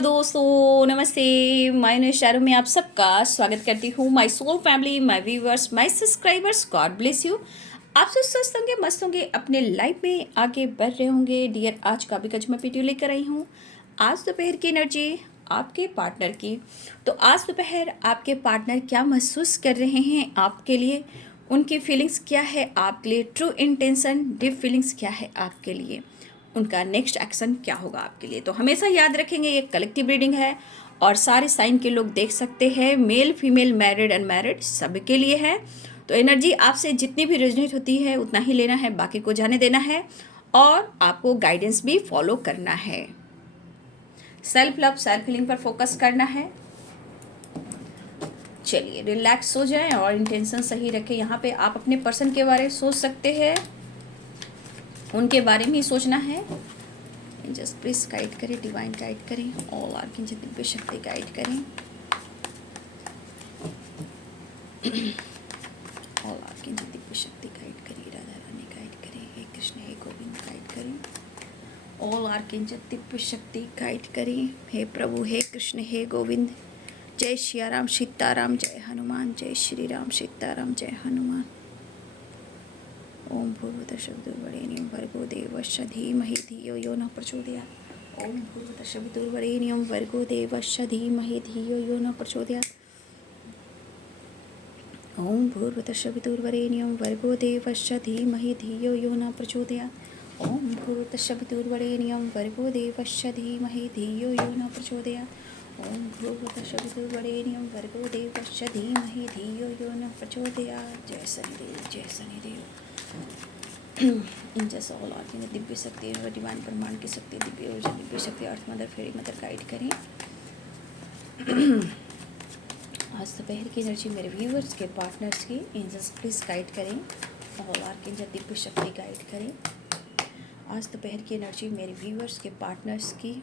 Hello दोस्तों, नमस्ते। My new शहरों में आप सबका स्वागत करती हूँ। My soul family, my viewers, my subscribers, God bless you. आप सब स्वस्थ होंगे, मस्त होंगे, अपने लाइफ में आगे बढ़ रहे होंगे। डियर, आज का भी कच मैं वीडियो लेकर आई हूँ। आज दोपहर की एनर्जी आपके पार्टनर की। तो आज दोपहर आपके पार्टनर क्या महसूस कर रहे हैं आपके लिए, उनकी फीलिंग्स क्या है आपके लिए, ट्रू इंटेंशन, डीप फीलिंग्स क्या है आपके लिए, उनका नेक्स्ट एक्शन क्या होगा आपके लिए। तो हमेशा याद रखेंगे ये कलेक्टिव रीडिंग है और सारे साइन के लोग देख सकते हैं, मेल फीमेल मैरिड अनमैरिड सबके लिए है। तो एनर्जी आपसे जितनी भी रेजोनेट होती है उतना ही लेना है, बाकी को जाने देना है और आपको गाइडेंस भी फॉलो करना है। सेल्फ लव सेल्फ हीलिंग पर फोकस करना है। चलिए रिलैक्स हो जाएं और इंटेंशन सही रखें। यहाँ पे आप अपने पर्सन के बारे में सोच सकते हैं, उनके बारे में ही सोचना है। जस्ट प्लीज गाइड करें, डिवाइन गाइड करें, ऑल आर्कएंजल दिव्य शक्ति गाइड करें, ऑल आर्कएंजल दिव्य शक्ति गाइड करें, राधा रानी गाइड करें, हे कृष्ण हे गोविंद गाइड करें, ऑल आर्कएंजल दिव्य शक्ति गाइड करें, हे प्रभु हे कृष्ण हे गोविंद। जय श्री राम सीताराम, जय हनुमान, जय श्री राम सीताराम, जय हनुमान। ओम भूर्भुवस्सुर्वरेण्यं भर्गो देवस्य धीमहि धियो यो न प्रचोदयात्। ओम भूर्भुवस्सुर्वरेण्यं भर्गो देवस्य धीमहि धियो यो न प्रचोदयात्। ओम भूर्भुवस्सुर्वरेण्यं भर्गो देवस्य धीमहि धियो यो न प्रचोदयात्। ओम भूर्भुवस्सुर्वरेण्यं भर्गो देवस्य धीमहि धियो यो न प्रचोदयात्। ओम भूर्भुवस्सुर्वरेण्यं भर्गो देवस्य धीमहि धियो यो न प्रचोदयात्। जय शनिदेव, जय शनिदेव। जैसा ऑल आर्कएंजल दिव्य शक्ति और डिवाइन ब्रह्मांड की शक्ति, दिव्य ऊर्जा, दिव्य शक्ति, अर्थ मदर, फेरी मदर गाइड करें। आज दोपहर की एनर्जी मेरे व्यूअर्स के पार्टनर्स की एंजल्स प्लीज गाइड करें। ऑल आर्कएंजल दिव्य शक्ति गाइड करें। आज दोपहर की एनर्जी मेरे व्यूअर्स के पार्टनर्स की।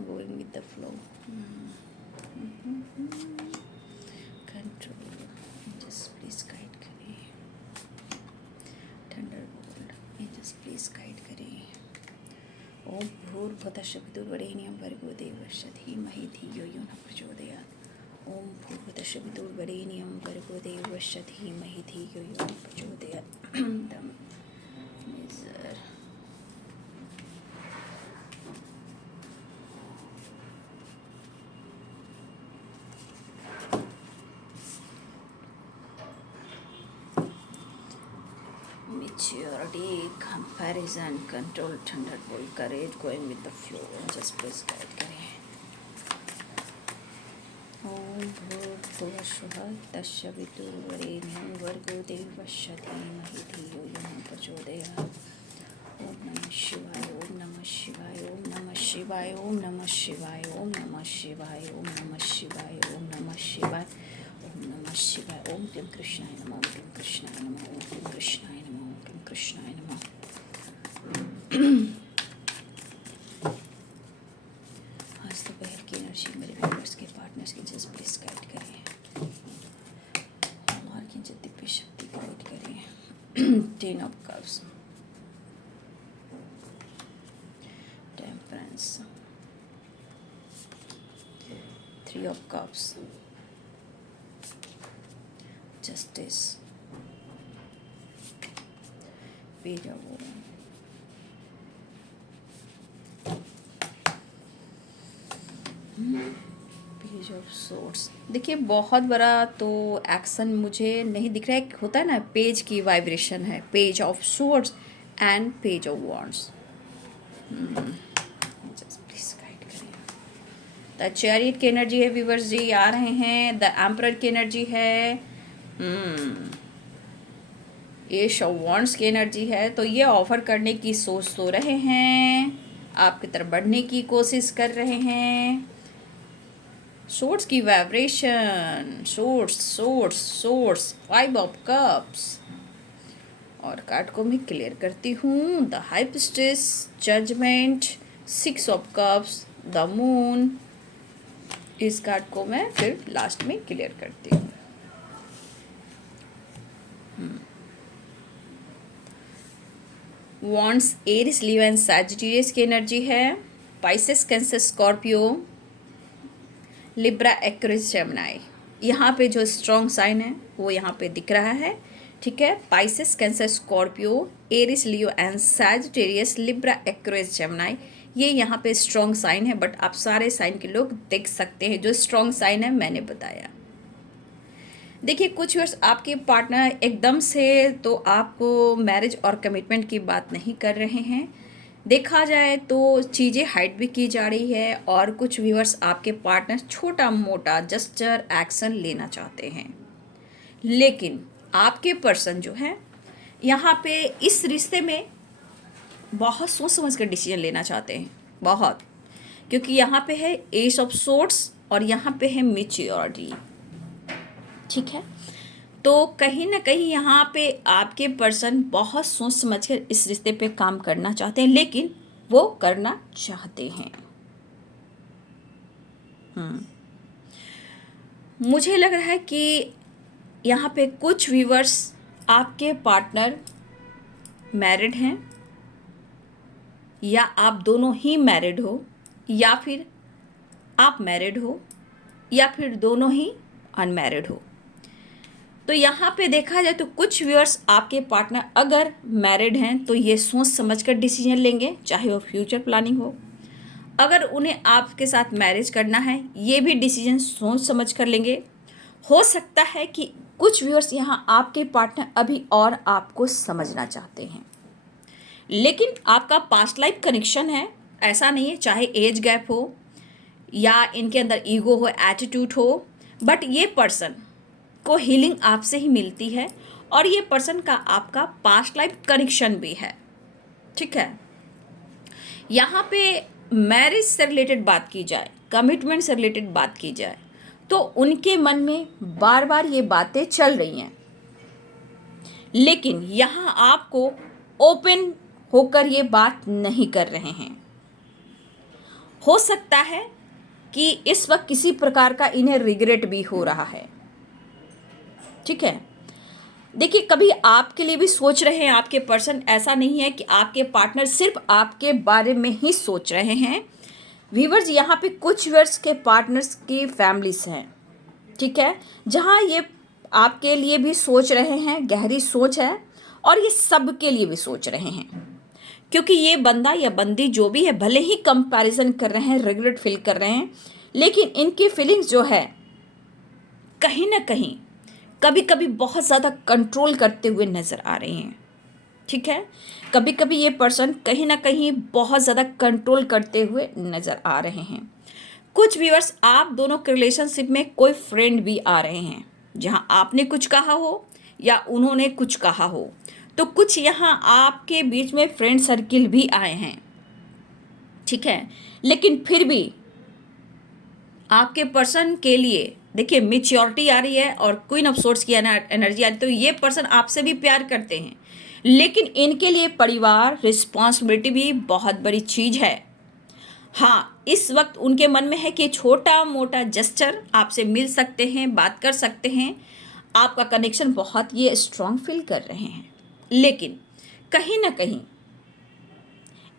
Going with the flow. Control. Just please guide करें। Thunderbolt. Just please guide करें। ओम भूर्भुवस्सुर्वरेण्यं भर्गो देवस्य धीमहि धियो यो न प्रचोदयात्। ओम भूर्भुवस्सुर्वरेण्यं भर्गो देवस्य धीमहि धियो यो न प्रचोदयात्। Maturity, comparison, control, thunderbolt, courage, going with the flow. Just please guide करें। ओम भूर्भुवस्सुः तस्य वितुर्वरेण्यं भर्गो देवस्य धीमहि धियो यो न प्रचोदयात्। ओम नमः शिवाय, ओम नमः शिवाय, ओम नमः शिवाय, ओम नमः शिवाय, ओम नमः शिवाय, ओम नमः शिवाय, ओम नमः शिवाय, ओम नमः शिवाय। ओम क्लीं कृष्णाय नमः, ओम क्लीं कृष्णाय नमः, ओम क्लीं कृष्णाय नमः, ओम क्लीं कृष्णाय नमः। आज दोपहर की एनर्जी मेरे व्यूअर्स के पार्टनर्स की जस्ट प्लीज गाइड करें। हमारे की जो दिव्य शक्ति गाइड करें। 10 of cups, temperance, 3 of cups, justice, page of women, page of swords. देखिए बहुत बड़ा तो एक्शन मुझे नहीं दिख रहा है। होता है ना, पेज की वाइब्रेशन है, page of swords and page of wands. Just please guide करें। द चैरियट की एनर्जी है व्यूअर्स जी, आ रहे हैं। द एम्परर की एनर्जी है। एश ऑफ वॉन्ड्स की एनर्जी है। तो ये ऑफर करने की सोच तो रहे हैं, आपकी तरफ बढ़ने की कोशिश कर रहे हैं। सोर्ड्स की vibration, swords swords swords, 5 of cups. और कार्ड को मैं क्लियर करती हूँ। The high priestess, judgement, 6 of cups, the moon, इस कार्ड को मैं फिर लास्ट में क्लियर करती हूँ। Wands, Aries, Leo and Sagittarius की एनर्जी है। Pisces, Cancer, Scorpio, Libra, Aquarius, Gemini. यहाँ पे जो स्ट्रॉन्ग साइन है वो यहाँ पे दिख रहा है, ठीक है। Pisces, Cancer, Scorpio, Aries, Leo and Sagittarius, Libra, Aquarius, Gemini, ये यहाँ पे स्ट्रॉन्ग साइन है। बट आप सारे साइन के लोग देख सकते हैं। जो स्ट्रॉन्ग साइन है मैंने बताया। देखिए, कुछ वर्ष आपके पार्टनर एकदम से तो आपको मैरिज और कमिटमेंट की बात नहीं कर रहे हैं। देखा जाए तो चीज़ें हाइड भी की जा रही है और कुछ व्यूअर्स आपके पार्टनर छोटा मोटा जस्चर एक्शन लेना चाहते हैं। लेकिन आपके पर्सन जो है यहाँ पे इस रिश्ते में बहुत सोच समझ कर डिसीजन लेना चाहते हैं, बहुत। क्योंकि यहाँ पे है एस ऑफ सोर्ड्स और यहाँ पे है मैच्योरिटी, ठीक है। तो कहीं ना कहीं यहाँ पे आपके पर्सन बहुत सोच समझ कर इस रिश्ते पे काम करना चाहते हैं, लेकिन वो करना चाहते हैं। मुझे लग रहा है कि यहाँ पे कुछ व्यूअर्स आपके पार्टनर मैरिड हैं, या आप दोनों ही मैरिड हो, या फिर आप मैरिड हो, या फिर दोनों ही अनमैरिड हो। तो यहाँ पे देखा जाए तो कुछ व्यूअर्स आपके पार्टनर अगर मैरिड हैं तो ये सोच समझ कर डिसीजन लेंगे, चाहे वो फ्यूचर प्लानिंग हो। अगर उन्हें आपके साथ मैरिज करना है, ये भी डिसीजन सोच समझ कर लेंगे। हो सकता है कि कुछ व्यूअर्स यहाँ आपके पार्टनर अभी और आपको समझना चाहते हैं, लेकिन आपका पास्ट लाइफ कनेक्शन है, ऐसा नहीं है। चाहे एज गैप हो या इनके अंदर ईगो हो, एटीट्यूड हो, बट ये पर्सन को हीलिंग आपसे ही मिलती है और ये पर्सन का आपका पास्ट लाइफ कनेक्शन भी है, ठीक है। यहाँ पे मैरिज से रिलेटेड बात की जाए, कमिटमेंट से रिलेटेड बात की जाए, तो उनके मन में बार बार ये बातें चल रही हैं, लेकिन यहाँ आपको ओपन होकर ये बात नहीं कर रहे हैं। हो सकता है कि इस वक्त किसी प्रकार का इन्हें रिग्रेट भी हो रहा है, ठीक है। देखिए, कभी आपके लिए भी सोच रहे हैं आपके पर्सन, ऐसा नहीं है कि आपके पार्टनर सिर्फ आपके बारे में ही सोच रहे हैं। व्यूअर्स, यहाँ पे कुछ व्यूअर्स के पार्टनर्स की फैमिलीज हैं, ठीक है, जहाँ ये आपके लिए भी सोच रहे हैं, गहरी सोच है, और ये सब के लिए भी सोच रहे हैं। क्योंकि ये बंदा या बंदी जो भी है, भले ही कंपैरिजन कर रहे हैं, रिग्रेट फील कर रहे हैं, लेकिन इनकी फीलिंग्स जो है कहीं ना कहीं कभी कभी बहुत ज़्यादा कंट्रोल करते हुए नज़र आ रही हैं, ठीक है। कभी कभी ये पर्सन कहीं ना कहीं बहुत ज़्यादा कंट्रोल करते हुए नज़र आ रहे हैं। कुछ व्यूअर्स, आप दोनों के रिलेशनशिप में कोई फ्रेंड भी आ रहे हैं, जहां आपने कुछ कहा हो या उन्होंने कुछ कहा हो। तो कुछ यहाँ आपके बीच में फ्रेंड सर्किल भी आए हैं, ठीक है। लेकिन फिर भी आपके पर्सन के लिए देखिए मैच्योरिटी आ रही है और क्वीन ऑफ सोर्ड्स की एनर्जी आ रही है। तो ये पर्सन आपसे भी प्यार करते हैं, लेकिन इनके लिए परिवार, रिस्पॉन्सिबिलिटी भी बहुत बड़ी चीज़ है। हाँ, इस वक्त उनके मन में है कि छोटा मोटा जेस्चर आपसे मिल सकते हैं, बात कर सकते हैं, आपका कनेक्शन बहुत ये स्ट्रांग फील कर रहे हैं। लेकिन कहीं ना कहीं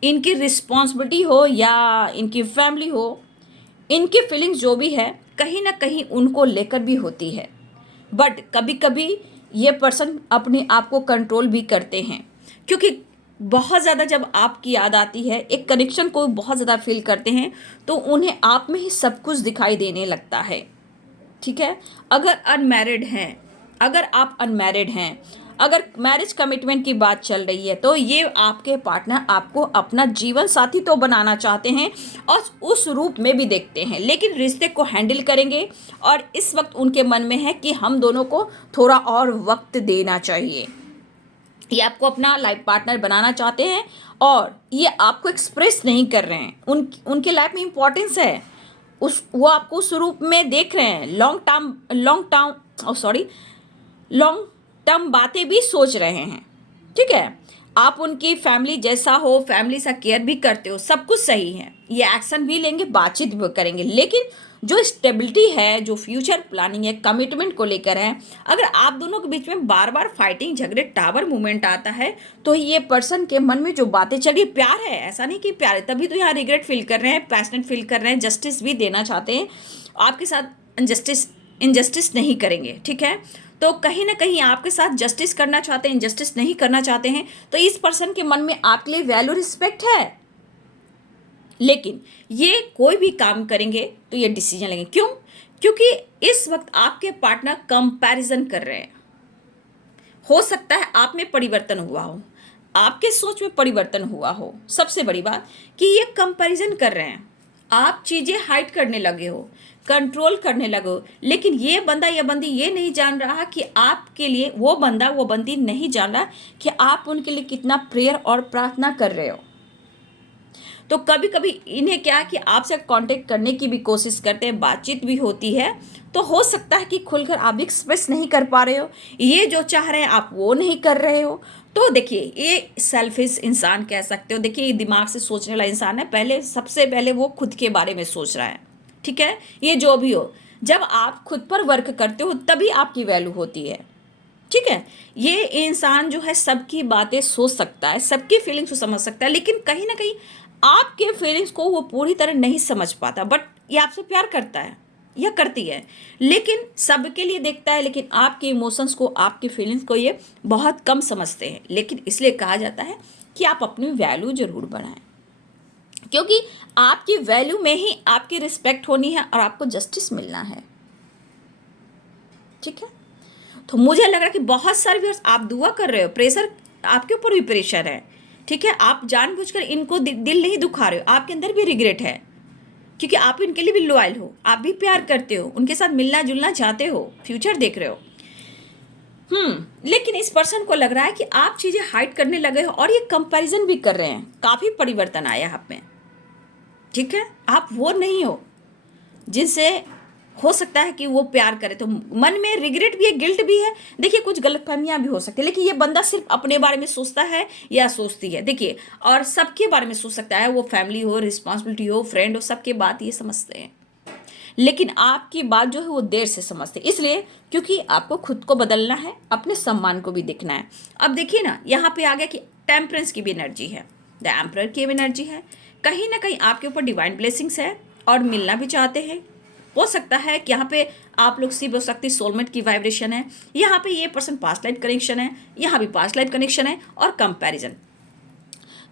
इनकी रिस्पॉन्सिबिलिटी हो या इनकी फैमिली हो, इनकी फीलिंग्स जो भी है कहीं ना कहीं उनको लेकर भी होती है। बट कभी कभी ये पर्सन अपने आप को कंट्रोल भी करते हैं, क्योंकि बहुत ज़्यादा जब आपकी याद आती है, एक कनेक्शन को बहुत ज़्यादा फील करते हैं, तो उन्हें आप में ही सब कुछ दिखाई देने लगता है, ठीक है। अगर अनमैरिड हैं, अगर आप अनमैरिड हैं, अगर मैरिज कमिटमेंट की बात चल रही है, तो ये आपके पार्टनर आपको अपना जीवन साथी तो बनाना चाहते हैं और उस रूप में भी देखते हैं, लेकिन रिश्ते को हैंडल करेंगे। और इस वक्त उनके मन में है कि हम दोनों को थोड़ा और वक्त देना चाहिए। ये आपको अपना लाइफ पार्टनर बनाना चाहते हैं और ये आपको एक्सप्रेस नहीं कर रहे हैं। उनके लाइफ में इम्पोर्टेंस है, वो आपको उस रूप में देख रहे हैं। लॉन्ग टर्म बातें भी सोच रहे हैं, ठीक है। आप उनकी फैमिली जैसा हो, फैमिली सा केयर भी करते हो, सब कुछ सही है, ये एक्शन भी लेंगे, बातचीत भी करेंगे, लेकिन जो स्टेबिलिटी है, जो फ्यूचर प्लानिंग है, कमिटमेंट को लेकर है, अगर आप दोनों के बीच में बार बार फाइटिंग, झगड़े, टावर मूवमेंट आता है, तो ये पर्सन के मन में जो बातें चल रही, प्यार है, ऐसा नहीं कि प्यार है, तभी तो यहाँ रिग्रेट फील कर रहे हैं, पैशनेट फील कर रहे हैं, जस्टिस भी देना चाहते हैं, आपके साथ इनजस्टिस नहीं करेंगे, ठीक है। तो कहीं ना कहीं आपके साथ जस्टिस करना चाहते हैं, इनजस्टिस नहीं करना चाहते हैं, तो इस पर्सन के मन में आपके लिए वैल्यू, रिस्पेक्ट है, लेकिन ये कोई भी काम करेंगे तो ये डिसीजन लेंगे। क्यों? क्योंकि इस वक्त आपके पार्टनर कंपैरिजन कर रहे हैं। हो सकता है आप में परिवर्तन हुआ हो, आपके सोच में परिवर्तन हुआ हो, सबसे बड़ी बात कि ये कंपैरिजन कर रहे हैं, आप चीज़ें हाइड करने लगे हो, कंट्रोल करने लगे हो, लेकिन ये बंदा या बंदी ये नहीं जान रहा कि आपके लिए, वो बंदा वो बंदी नहीं जान रहा कि आप उनके लिए कितना प्रेयर और प्रार्थना कर रहे हो। तो कभी कभी इन्हें क्या कि आपसे कांटेक्ट करने की भी कोशिश करते हैं, बातचीत भी होती है, तो हो सकता है कि खुलकर आप एक्सप्रेस नहीं कर पा रहे हो, ये जो चाह रहे हैं आप वो नहीं कर रहे हो। तो देखिए, ये सेल्फिश इंसान कह सकते हो। देखिए, ये दिमाग से सोचने वाला इंसान है, पहले सबसे पहले वो खुद के बारे में सोच रहा है, ठीक है। ये जो भी हो, जब आप खुद पर वर्क करते हो तभी आपकी वैल्यू होती है, ठीक है। ये इंसान जो है सबकी बातें सोच सकता है, सबकी फीलिंग्स को समझ सकता है, लेकिन कहीं ना कहीं आपके फीलिंग्स को वो पूरी तरह नहीं समझ पाता। बट ये आपसे प्यार करता है या करती है, लेकिन सबके लिए देखता है, लेकिन आपके इमोशंस को, आपकी फीलिंग्स को ये बहुत कम समझते हैं। लेकिन इसलिए कहा जाता है कि आप अपनी वैल्यू जरूर बढ़ाएं, क्योंकि आपकी वैल्यू में ही आपकी रिस्पेक्ट होनी है और आपको जस्टिस मिलना है, ठीक है। तो मुझे लग रहा है कि बहुत सारे व्यूअर्स आप दुआ कर रहे हो, प्रेशर आपके ऊपर भी प्रेशर है, ठीक है। आप जानबूझकर इनको दिल नहीं दुखा रहे हो, आपके अंदर भी रिग्रेट है, क्योंकि आप इनके लिए भी लॉयल हो, आप भी प्यार करते हो, उनके साथ मिलना जुलना चाहते हो, फ्यूचर देख रहे हो। लेकिन इस पर्सन को लग रहा है कि आप चीज़ें हाइड करने लगे हो और ये कंपैरिजन भी कर रहे हैं। काफ़ी परिवर्तन आया आप में, ठीक है। आप वो नहीं हो जिनसे हो सकता है कि वो प्यार करे, तो मन में रिग्रेट भी है, गिल्ट भी है। देखिए, कुछ गलतफहमियां भी हो सकती है, लेकिन ये बंदा सिर्फ अपने बारे में सोचता है या सोचती है, देखिए, और सबके बारे में सोच सकता है, वो फैमिली हो, रिस्पॉन्सिबिलिटी हो, फ्रेंड हो, सबके बात ये समझते हैं, लेकिन आपकी बात जो है वो देर से समझते हैं। इसलिए क्योंकि आपको खुद को बदलना है, अपने सम्मान को भी देखना है। अब देखिए ना, यहाँ पे आ गया कि टेम्परेंस की भी एनर्जी है, द एम्परर की भी एनर्जी है, कहीं ना कहीं आपके ऊपर डिवाइन ब्लेसिंग्स है और मिलना भी चाहते हैं। हो सकता है कि यहाँ पे आप लोग शिव शक्ति सोलमेट की वाइब्रेशन है, यहाँ पे ये पर्सन पास्ट लाइफ कनेक्शन है, यहाँ भी पास्ट लाइफ कनेक्शन है और कंपैरिजन।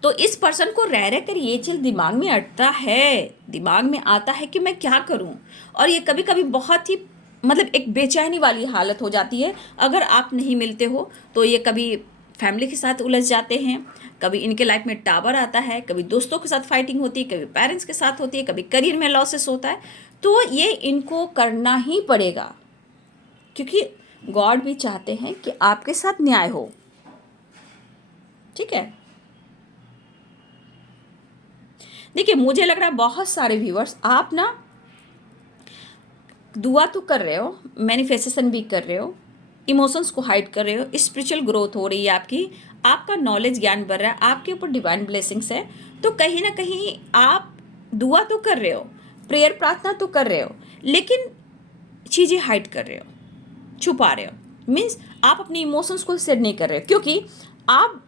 तो इस पर्सन को रह रह कर ये चीज़ दिमाग में अटता है, दिमाग में आता है कि मैं क्या करूं, और ये कभी कभी बहुत ही मतलब एक बेचैनी वाली हालत हो जाती है। अगर आप नहीं मिलते हो तो ये कभी फैमिली के साथ उलझ जाते हैं, कभी इनके लाइफ में टावर आता है, कभी दोस्तों के साथ फाइटिंग होती है, कभी पेरेंट्स के साथ होती है, कभी करियर में लॉसेस होता है। तो ये इनको करना ही पड़ेगा, क्योंकि गॉड भी चाहते हैं कि आपके साथ न्याय हो, ठीक है। देखिए, मुझे लग रहा है बहुत सारे व्यूअर्स आप ना दुआ तो कर रहे हो, मैनिफेस्टेशन भी कर रहे हो, इमोशंस को हाइड कर रहे हो, स्पिरिचुअल ग्रोथ हो रही है आपकी, आपका नॉलेज ज्ञान बढ़ रहा है, आपके ऊपर डिवाइन ब्लेसिंग्स है। तो कहीं ना कहीं आप दुआ तो कर रहे हो, प्रेयर प्रार्थना तो कर रहे हो, लेकिन चीज़ें हाइड कर रहे हो, छुपा रहे हो। मीन्स आप अपने इमोशंस को शेयर नहीं कर रहे हो, क्योंकि आप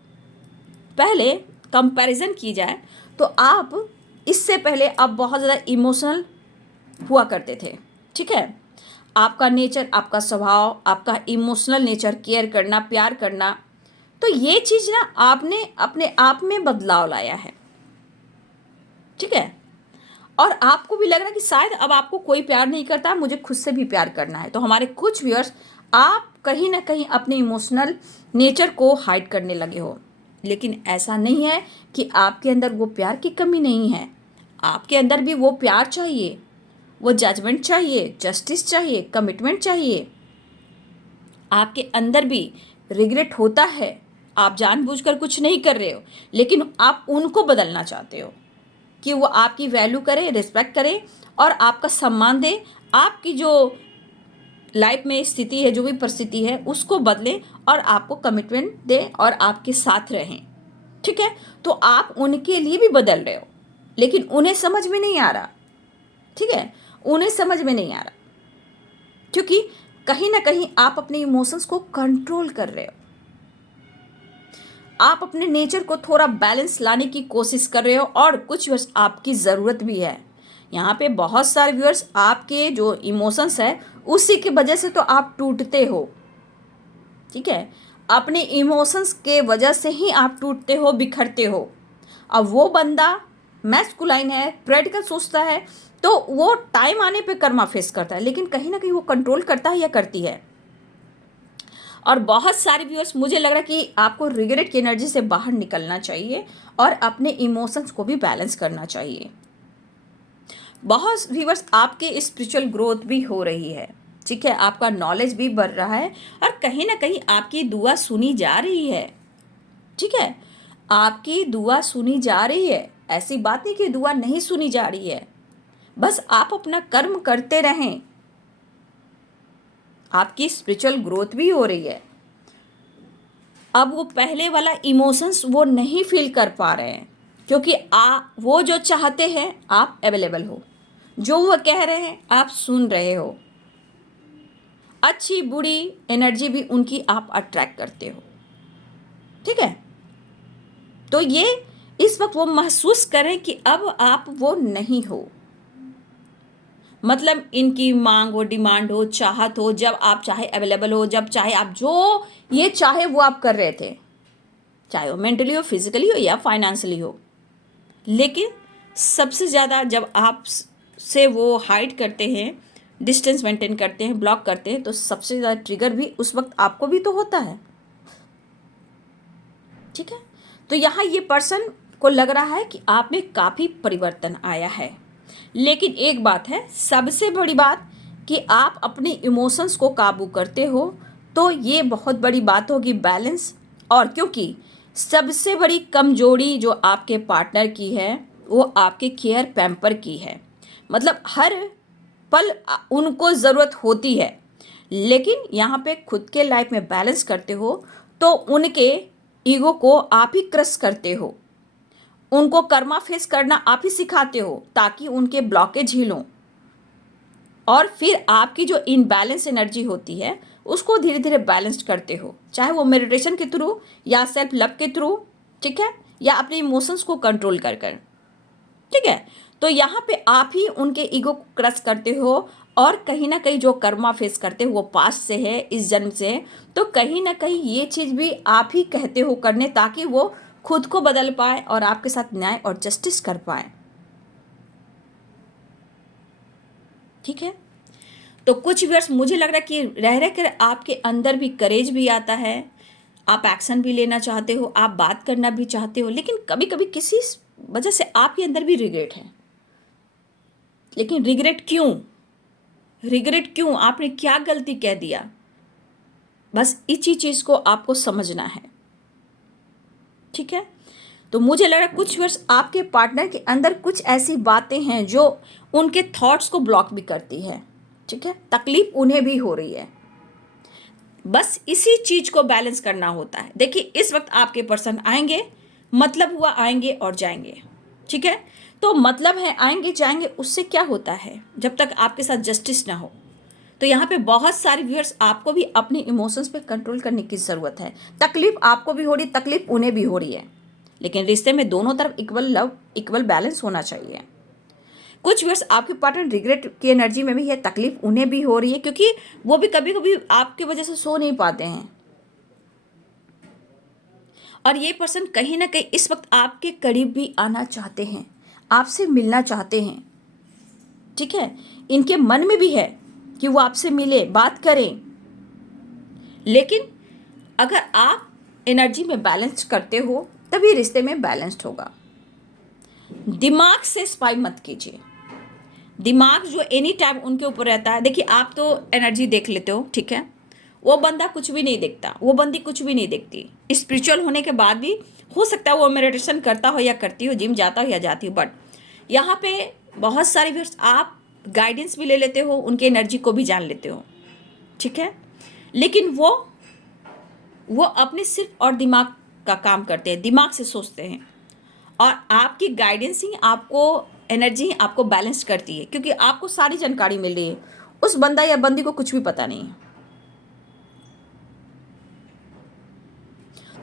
पहले कंपैरिजन की जाए तो आप इससे पहले आप बहुत ज़्यादा इमोशनल हुआ करते थे, ठीक है। आपका नेचर, आपका स्वभाव, आपका इमोशनल नेचर, केयर करना, प्यार करना, तो ये चीज़ ना आपने अपने आप में बदलाव लाया है, ठीक है। और आपको भी लग रहा है कि शायद अब आपको कोई प्यार नहीं करता, मुझे खुद से भी प्यार करना है। तो हमारे कुछ व्यूअर्स, आप कहीं ना कहीं अपने इमोशनल नेचर को हाइड करने लगे हो, लेकिन ऐसा नहीं है कि आपके अंदर वो प्यार की कमी नहीं है, आपके अंदर भी वो प्यार चाहिए, वो जजमेंट चाहिए, जस्टिस चाहिए, कमिटमेंट चाहिए। आपके अंदर भी रिग्रेट होता है, आप जानबूझकर कुछ नहीं कर रहे हो, लेकिन आप उनको बदलना चाहते हो कि वो आपकी वैल्यू करे, रिस्पेक्ट करे और आपका सम्मान दे, आपकी जो लाइफ में स्थिति है, जो भी परिस्थिति है, उसको बदलें और आपको कमिटमेंट दें और आपके साथ रहें, ठीक है, तो आप उनके लिए भी बदल रहे हो, लेकिन उन्हें समझ में नहीं आ रहा। ठीक है, उन्हें समझ में नहीं आ रहा, क्योंकि कहीं ना कहीं आप अपने इमोशंस को कंट्रोल कर रहे हो। आप अपने नेचर को थोड़ा बैलेंस लाने की कोशिश कर रहे हो, और कुछ व्यूअर्स आपकी ज़रूरत भी है। यहाँ पे बहुत सारे व्यूअर्स आपके जो इमोशंस है उसी की वजह से तो आप टूटते हो। ठीक है, अपने इमोशंस के वजह से ही आप टूटते हो, बिखरते हो। अब वो बंदा मैस्कुलाइन है, प्रैक्टिकल सोचता है, तो वो टाइम आने पे कर्मा फेस करता है, लेकिन कहीं ना कहीं वो कंट्रोल करता है या करती है। और बहुत सारे व्यूअर्स, मुझे लग रहा है कि आपको रिग्रेट की एनर्जी से बाहर निकलना चाहिए और अपने इमोशंस को भी बैलेंस करना चाहिए। बहुत व्यूअर्स, आपके स्पिरिचुअल ग्रोथ भी हो रही है। ठीक है, आपका नॉलेज भी बढ़ रहा है, और कहीं ना कहीं आपकी दुआ सुनी जा रही है। ठीक है, आपकी दुआ सुनी जा रही है। ऐसी बात नहीं कि दुआ नहीं सुनी जा रही है, बस आप अपना कर्म करते रहें। आपकी स्पिरिचुअल ग्रोथ भी हो रही है। अब वो पहले वाला इमोशंस वो नहीं फील कर पा रहे हैं, क्योंकि वो जो चाहते हैं आप अवेलेबल हो, जो वो कह रहे हैं आप सुन रहे हो, अच्छी बुरी एनर्जी भी उनकी आप अट्रैक्ट करते हो। ठीक है, तो ये इस वक्त वो महसूस करें कि अब आप वो नहीं हो। मतलब इनकी मांग हो, डिमांड हो, चाहत हो, जब आप चाहे अवेलेबल हो, जब चाहे आप जो ये चाहे वो आप कर रहे थे, चाहे वो मेंटली हो, फिजिकली हो या फाइनेंशियली हो। लेकिन सबसे ज़्यादा जब आप से वो हाइड करते हैं, डिस्टेंस मेंटेन करते हैं, ब्लॉक करते हैं, तो सबसे ज़्यादा ट्रिगर भी उस वक्त आपको भी तो होता है। ठीक है, तो यहाँ ये पर्सन को लग रहा है कि आप में काफ़ी परिवर्तन आया है। लेकिन एक बात है, सबसे बड़ी बात, कि आप अपने इमोशंस को काबू करते हो, तो ये बहुत बड़ी बात होगी, बैलेंस। और क्योंकि सबसे बड़ी कमजोरी जो आपके पार्टनर की है वो आपके केयर पैम्पर की है। मतलब हर पल उनको ज़रूरत होती है, लेकिन यहाँ पे खुद के लाइफ में बैलेंस करते हो तो उनके ईगो को आप ही क्रश करते हो, उनको कर्मा फेस करना आप ही सिखाते हो, ताकि उनके ब्लॉकेज हिलों। और फिर आपकी जो इनबैलेंस एनर्जी होती है उसको धीरे धीरे बैलेंस्ड करते हो, चाहे वो मेडिटेशन के थ्रू या सेल्फ लव के थ्रू। ठीक है, या अपने इमोशंस को कंट्रोल कर कर। ठीक है, तो यहाँ पे आप ही उनके ईगो को क्रश करते हो, और कहीं ना कहीं जो कर्मा फेस करते हो वो पास्ट से है, इस जन्म से है, तो कहीं ना कहीं ये चीज़ भी आप ही कहते हो करने, ताकि वो खुद को बदल पाए और आपके साथ न्याय और जस्टिस कर पाए। ठीक है, तो कुछ व्यूअर्स, मुझे लग रहा है कि रह रह कर आपके अंदर भी करेज भी आता है, आप एक्शन भी लेना चाहते हो, आप बात करना भी चाहते हो, लेकिन कभी कभी किसी वजह से आपके अंदर भी रिग्रेट है। लेकिन रिग्रेट क्यों? रिग्रेट क्यों? आपने क्या गलती कह दिया? बस इसी चीज़ को आपको समझना है। ठीक है, तो मुझे लग रहा है कुछ वर्ष आपके पार्टनर के अंदर कुछ ऐसी बातें हैं जो उनके थॉट्स को ब्लॉक भी करती है। ठीक है, तकलीफ उन्हें भी हो रही है, बस इसी चीज़ को बैलेंस करना होता है। देखिए, इस वक्त आपके पर्सन आएंगे, मतलब हुआ आएंगे और जाएंगे। ठीक है, तो मतलब है आएंगे जाएंगे, उससे क्या होता है, जब तक आपके साथ जस्टिस ना हो। तो यहाँ पे बहुत सारे व्यूअर्स, आपको भी अपने इमोशंस पे कंट्रोल करने की ज़रूरत है। तकलीफ आपको भी हो रही, तकलीफ उन्हें भी हो रही है, लेकिन रिश्ते में दोनों तरफ इक्वल लव, इक्वल बैलेंस होना चाहिए। कुछ व्यूअर्स, आपके पार्टनर रिग्रेट की एनर्जी में भी है, तकलीफ उन्हें भी हो रही है, क्योंकि वो भी कभी कभी आपकी वजह से सो नहीं पाते हैं। और ये पर्सन कहीं ना कहीं इस वक्त आपके करीब भी आना चाहते हैं, आपसे मिलना चाहते हैं। ठीक है, इनके मन में भी है कि वो आपसे मिले, बात करें, लेकिन अगर आप एनर्जी में बैलेंस करते हो तभी रिश्ते में बैलेंस्ड होगा। दिमाग से स्पाई मत कीजिए। दिमाग जो एनी टाइम उनके ऊपर रहता है, देखिए आप तो एनर्जी देख लेते हो, ठीक है, वो बंदा कुछ भी नहीं देखता, वो बंदी कुछ भी नहीं देखती। स्पिरिचुअल होने के बाद भी हो सकता है वो मेडिटेशन करता हो या करती हो, जिम जाता हो या जाती हो, बट यहाँ पे बहुत सारे व्यूअर्स, आप गाइडेंस भी ले लेते हो, उनके एनर्जी को भी जान लेते हो। ठीक है, लेकिन वो अपने सिर्फ और दिमाग का काम करते हैं, दिमाग से सोचते हैं, और आपकी गाइडेंस ही आपको एनर्जी आपको बैलेंस करती है, क्योंकि आपको सारी जानकारी मिल रही है, उस बंदा या बंदी को कुछ भी पता नहीं है।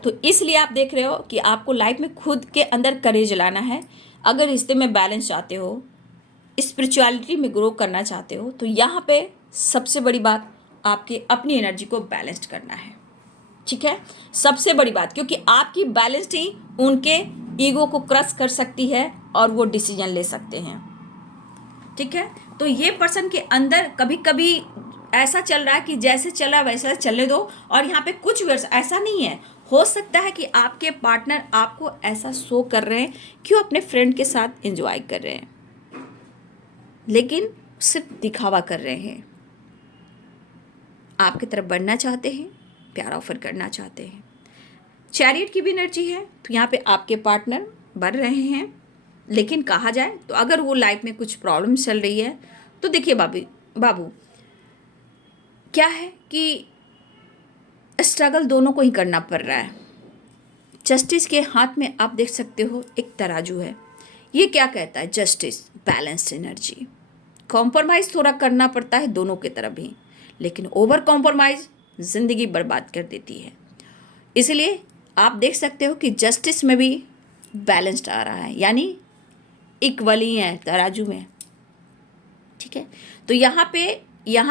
तो इसलिए आप देख रहे हो कि आपको लाइफ में खुद के अंदर करेज लाना है। अगर रिश्ते में बैलेंस चाहते हो, स्पिरिचुअलिटी में ग्रो करना चाहते हो, तो यहाँ पे सबसे बड़ी बात आपकी अपनी एनर्जी को बैलेंस्ड करना है। ठीक है, सबसे बड़ी बात, क्योंकि आपकी बैलेंस्ड ही उनके ईगो को क्रश कर सकती है और वो डिसीजन ले सकते हैं। ठीक है, तो ये पर्सन के अंदर कभी कभी ऐसा चल रहा है कि जैसे चल रहा है वैसा चलने दो, और यहाँ पे कुछ वर्ष ऐसा नहीं है, हो सकता है कि आपके पार्टनर आपको ऐसा शो कर रहे हैं कि वो अपने फ्रेंड के साथ एंजॉय कर रहे हैं, लेकिन सिर्फ दिखावा कर रहे हैं। आपकी तरफ बढ़ना चाहते हैं, प्यार ऑफर करना चाहते हैं। चैरियट की भी एनर्जी है, तो यहाँ पे आपके पार्टनर बढ़ रहे हैं, लेकिन कहा जाए तो अगर वो लाइफ में कुछ प्रॉब्लम चल रही है, तो देखिए बाबू क्या है कि स्ट्रगल दोनों को ही करना पड़ रहा है। जस्टिस के हाथ में आप देख सकते हो एक तराजू है, ये क्या कहता है? Justice, balanced energy. कॉम्प्रोमाइज़ थोड़ा करना पड़ता है दोनों की तरफ ही, लेकिन ओवर कॉम्प्रोमाइज़ ज़िंदगी बर्बाद कर देती है। इसलिए आप देख सकते हो कि जस्टिस में भी बैलेंस्ड आ रहा है, यानी इक्वली है तराजू में। ठीक है, तो यहाँ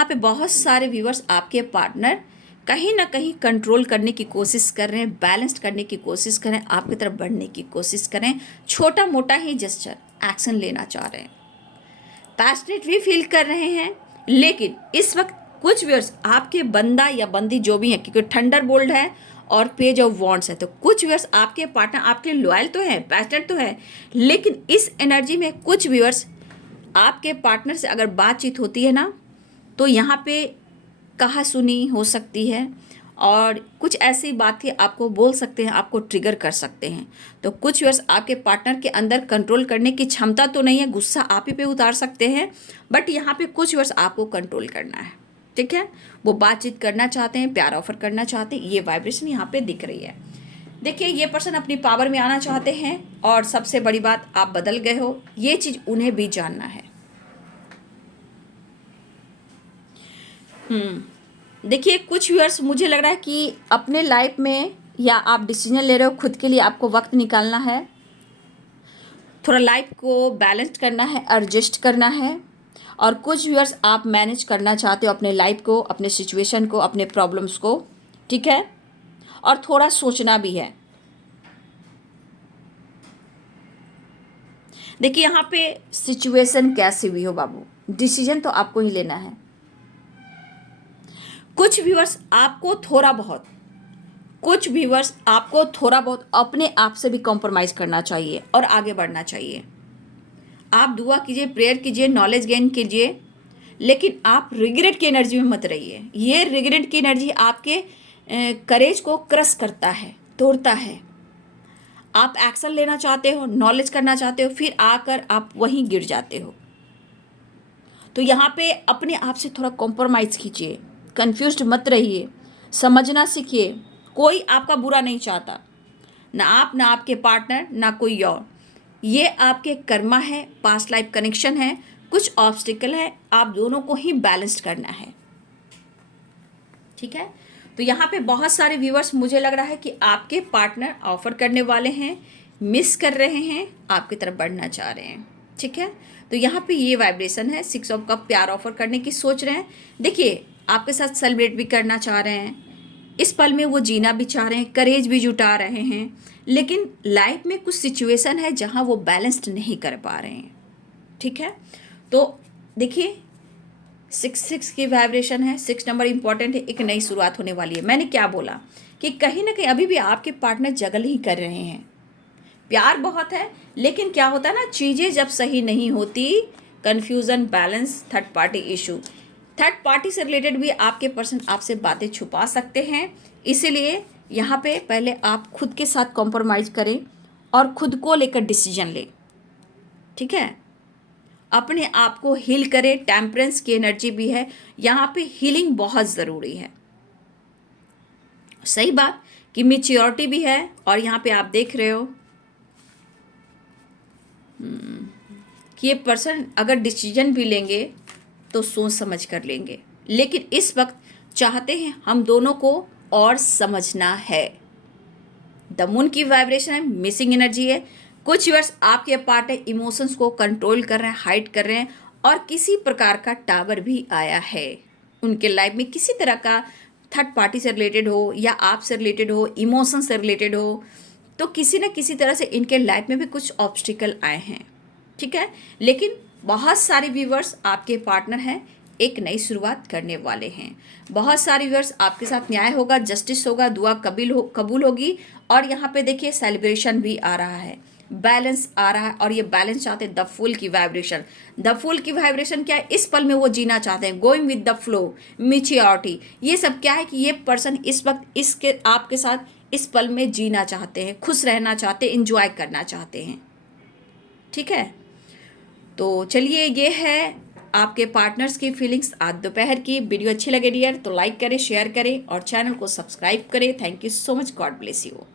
पे बहुत सारे व्यूअर्स आपके पार्टनर कहीं ना कहीं कंट्रोल करने की कोशिश कर रहे हैं, बैलेंस्ड करने की कोशिश कर रहे हैं, आपकी तरफ बढ़ने की कोशिश कर रहे हैं, छोटा मोटा ही जेस्चर एक्शन लेना चाह रहे हैं, पैशनेट भी फील कर रहे हैं। लेकिन इस वक्त कुछ व्यूअर्स आपके बंदा या बंदी जो भी है, क्योंकि थंडर बोल्ड है और पेज ऑफ वॉन्ड्स है, तो कुछ व्यूअर्स आपके पार्टनर आपके लॉयल तो है, पैशनेट तो है, लेकिन इस एनर्जी में कुछ व्यूअर्स आपके पार्टनर से अगर बातचीत होती है ना, तो यहाँ पे कहा सुनी हो सकती है, और कुछ ऐसी बातें आपको बोल सकते हैं, आपको ट्रिगर कर सकते हैं। तो कुछ व्यूअर्स आपके पार्टनर के अंदर कंट्रोल करने की क्षमता तो नहीं है, गुस्सा आप ही पे उतार सकते हैं, बट यहाँ पे कुछ व्यूअर्स आपको कंट्रोल करना है। ठीक है, वो बातचीत करना चाहते हैं, प्यार ऑफर करना चाहते हैं, ये वाइब्रेशन यहाँ पे दिख रही है। देखिए, ये पर्सन अपनी पावर में आना चाहते हैं, और सबसे बड़ी बात, आप बदल गए हो, ये चीज़ उन्हें भी जानना है। देखिए, कुछ व्यूअर्स मुझे लग रहा है कि अपने लाइफ में या आप डिसीजन ले रहे हो, खुद के लिए आपको वक्त निकालना है, थोड़ा लाइफ को बैलेंस करना है, एडजस्ट करना है, और कुछ व्यूअर्स आप मैनेज करना चाहते हो अपने लाइफ को, अपने सिचुएशन को, अपने प्रॉब्लम्स को। ठीक है, और थोड़ा सोचना भी है। देखिए, यहाँ पे सिचुएशन कैसी भी हो बाबू, डिसीजन तो आपको ही लेना है। कुछ व्यूअर्स आपको थोड़ा बहुत अपने आप से भी कॉम्प्रोमाइज़ करना चाहिए और आगे बढ़ना चाहिए। आप दुआ कीजिए, प्रेयर कीजिए, नॉलेज गेन कीजिए, लेकिन आप रिग्रेट की एनर्जी में मत रहिए। ये रिग्रेट की एनर्जी आपके करेज को क्रश करता है, तोड़ता है। आप एक्शन लेना चाहते हो, नॉलेज करना चाहते हो, फिर आकर आप वहीं गिर जाते हो। तो यहाँ पे अपने आप से थोड़ा कॉम्प्रोमाइज़ कीजिए, कंफ्यूज्ड मत रहिए, समझना सीखिए। कोई आपका बुरा नहीं चाहता, ना आप, ना आपके पार्टनर, ना कोई और। ये आपके कर्मा है, पास्ट लाइफ कनेक्शन है, कुछ ऑब्स्टिकल है, आप दोनों को ही बैलेंस करना है। ठीक है, तो यहाँ पे बहुत सारे व्यूअर्स मुझे लग रहा है कि आपके पार्टनर ऑफर करने वाले हैं, मिस कर रहे हैं, आपकी तरफ बढ़ना चाह रहे हैं। ठीक है, तो यहाँ पे ये वाइब्रेशन है, 6 ऑफ कप, प्यार ऑफर करने की सोच रहे हैं। देखिए, आपके साथ सेलिब्रेट भी करना चाह रहे हैं, इस पल में वो जीना भी चाह रहे हैं, करेज भी जुटा रहे हैं, लेकिन लाइफ में कुछ सिचुएशन है जहाँ वो बैलेंस्ड नहीं कर पा रहे हैं। ठीक है, तो देखिए, 6 की वाइब्रेशन है, 6 नंबर इंपॉर्टेंट है, एक नई शुरुआत होने वाली है। मैंने क्या बोला कि कहीं ना कहीं अभी भी आपके पार्टनर जगल ही कर रहे हैं, प्यार बहुत है, लेकिन क्या होता है ना, चीज़ें जब सही नहीं होती, confusion, balance, third party issue, third party से रिलेटेड भी आपके पर्सन आपसे बातें छुपा सकते हैं। इसीलिए यहाँ पे पहले आप खुद के साथ कॉम्प्रोमाइज़ करें और खुद को लेकर डिसीजन लें। ठीक है, अपने आप को हील करें, टेम्परेंस की एनर्जी भी है, यहाँ पे हीलिंग बहुत ज़रूरी है। सही बात कि मैच्योरिटी भी है, और यहाँ पे आप देख रहे हो कि ये पर्सन अगर डिसीजन भी लेंगे तो सोच समझ कर लेंगे, लेकिन इस वक्त चाहते हैं हम दोनों को और समझना है। द मून की वाइब्रेशन है, मिसिंग एनर्जी है। कुछ व्यूअर्स आपके पार्टनर इमोशंस को कंट्रोल कर रहे हैं, हाइड कर रहे हैं, और किसी प्रकार का टावर भी आया है उनके लाइफ में। किसी तरह का थर्ड पार्टी से रिलेटेड हो या आप से रिलेटेड हो, इमोशन से रिलेटेड हो, तो किसी न किसी तरह से इनके लाइफ में भी कुछ ऑब्स्टिकल आए हैं, ठीक है। लेकिन बहुत सारे व्यूअर्स आपके पार्टनर हैं, एक नई शुरुआत करने वाले हैं। बहुत सारे व्यूअर्स आपके साथ न्याय होगा, जस्टिस होगा, दुआ कबूल होगी। और यहाँ पे देखिए सेलिब्रेशन भी आ रहा है, बैलेंस आ रहा है, और ये बैलेंस चाहते हैं द फूल की वाइब्रेशन। द फूल की वाइब्रेशन क्या है? इस पल में वो जीना चाहते हैं, going with the flow, maturity. ये सब क्या है कि ये पर्सन इस वक्त इसके आपके साथ इस पल में जीना चाहते हैं, खुश रहना चाहते हैं, इंजॉय करना चाहते हैं, ठीक है। तो चलिए, ये है आपके पार्टनर्स की फीलिंग्स आज दोपहर की। वीडियो अच्छी लगे डियर तो लाइक करें, शेयर करें और चैनल को सब्सक्राइब करें। Thank you so much, God bless you.